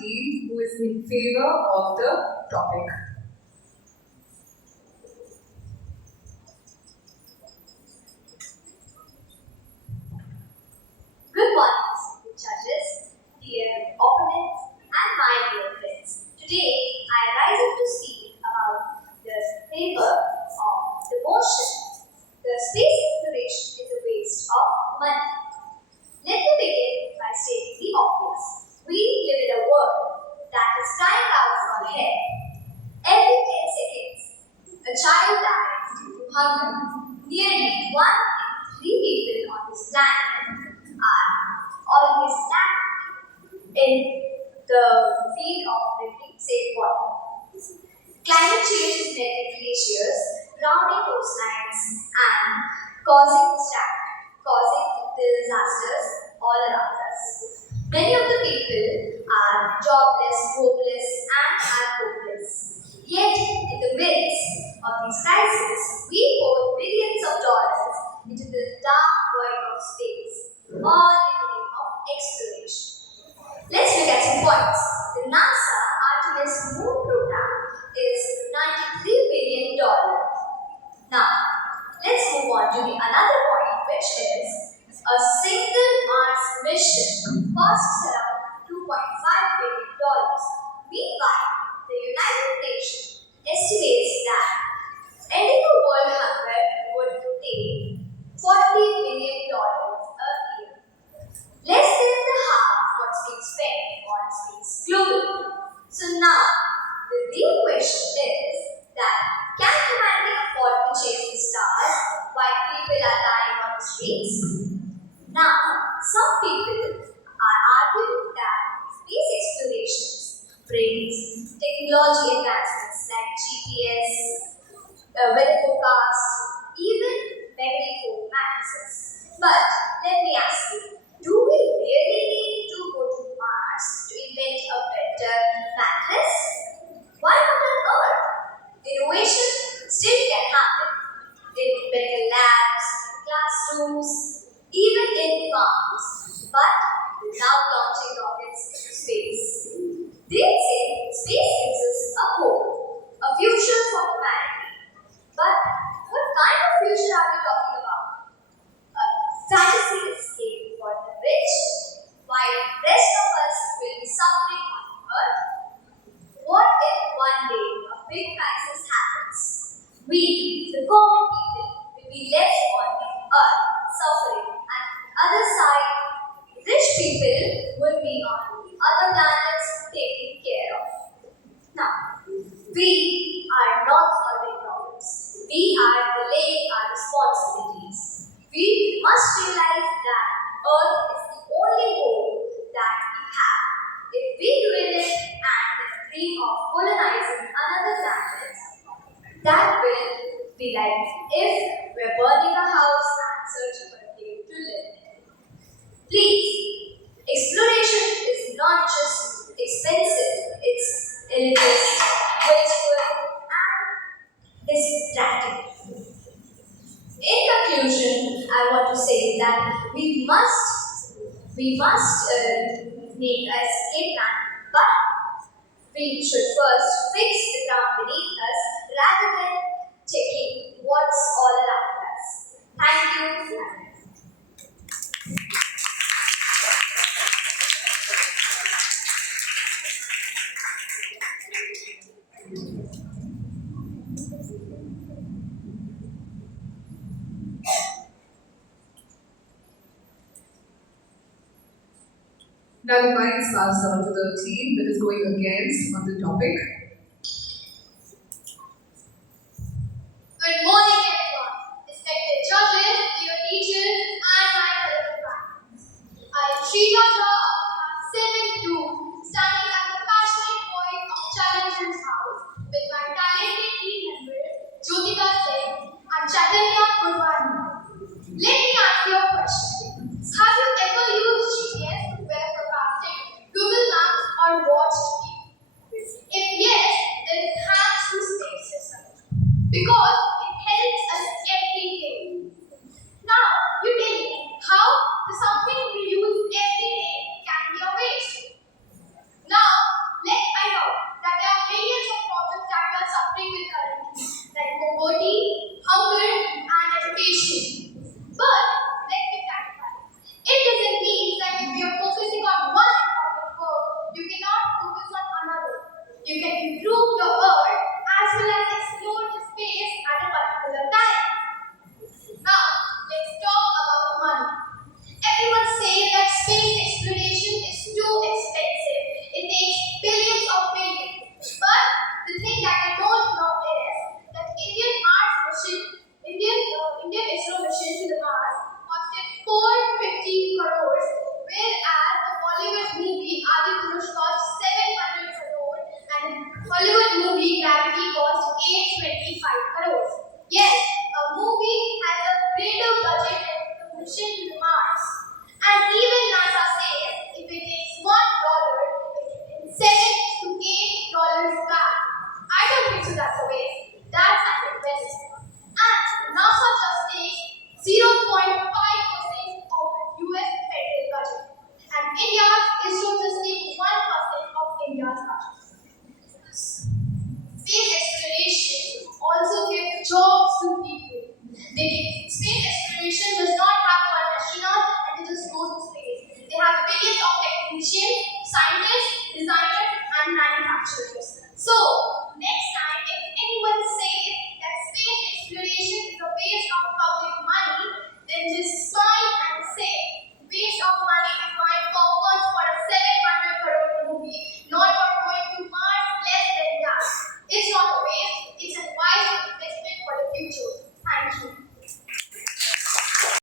team who is in favor of the topic. Good morning, judges, dear opponents, and my dear friends. Today, I rise up to speak about the favor of the motion. The space exploration is a waste of money. Let me begin by stating the obvious. We live in a world that is crying out for help. Every 10 seconds, a child dies due to hunger. Nearly 1 in 3 people on this planet are always lacking in the field of drinking safe water. Climate change is melting glaciers, drowning coastlines, and causing disasters all around us. Many of the people are jobless, hopeless, and are hopeless. Yet, in the midst of these crises, we pour billions of dollars into the dark void of space, all in the name of exploration. Let's look at some points. The NASA Artemis Moon program is $93 billion. Now, let's move on to the another point, which is a single Mars mission costs around $2.5 billion. Meanwhile, the United Nations estimates that ending the world hunger would take $40 billion a year. Less than the half what's being spent on space globally. So now, the real question is that can humanity afford to chase the stars while people are dying on the streets? Now, some people are arguing that space explorations brings technology advancements like GPS, weather forecast, even memory foam mattresses. But let me ask you, do we really need to go to Mars to invent a better mattress? Why not on Earth? Innovation still can happen in medical labs, classrooms, even in farms, but without launching rockets into space. They say space gives us a hope, a future for humanity. But what kind of future are we talking about? A fantasy escape for the rich, while the rest of us will be suffering on Earth? What if one day a big crisis happens? We, the common people, will be left on the Earth suffering, and on the other side, rich people will be on the other planets taken care of. Now, we are not solving problems. We are delaying our responsibilities. We must realize that Earth is the only home that we have. If we dwell it and dream of colonizing another planet, that will be like if we're burning a house and searching for a cave to live in. Please, exploration is not just expensive, it's elitist, wasteful, and distracting. In conclusion, I want to say that we must make an escape plan, but we should first fix the ground beneath us rather than checking what's all around us. Thank you. Now the mic is passed on to the team that is going against on the topic. Good morning, everyone. Respected judges, dear teachers, and my fellow friends. I am Shrita Sir of class 7-2, standing at the passionate voice of Challenger's House with my talented team members, Jyotika Singh and Chaitanya Gurwani. Let me ask you a question. Have you ever used GPS, weather forecasting, Google Maps, or watched TV? If yes, then thanks to Space Research, because it helps us every day. Now, you tell me how the something we use every day can be a waste. Now, that's a waste. That's an investment. And NASA just takes 0.5% of the US federal budget. And India's ISRO just takes 1% of India's budget. Space exploration also gives jobs to people. Space exploration does not have one astronaut and they just go to space. They have billions of technicians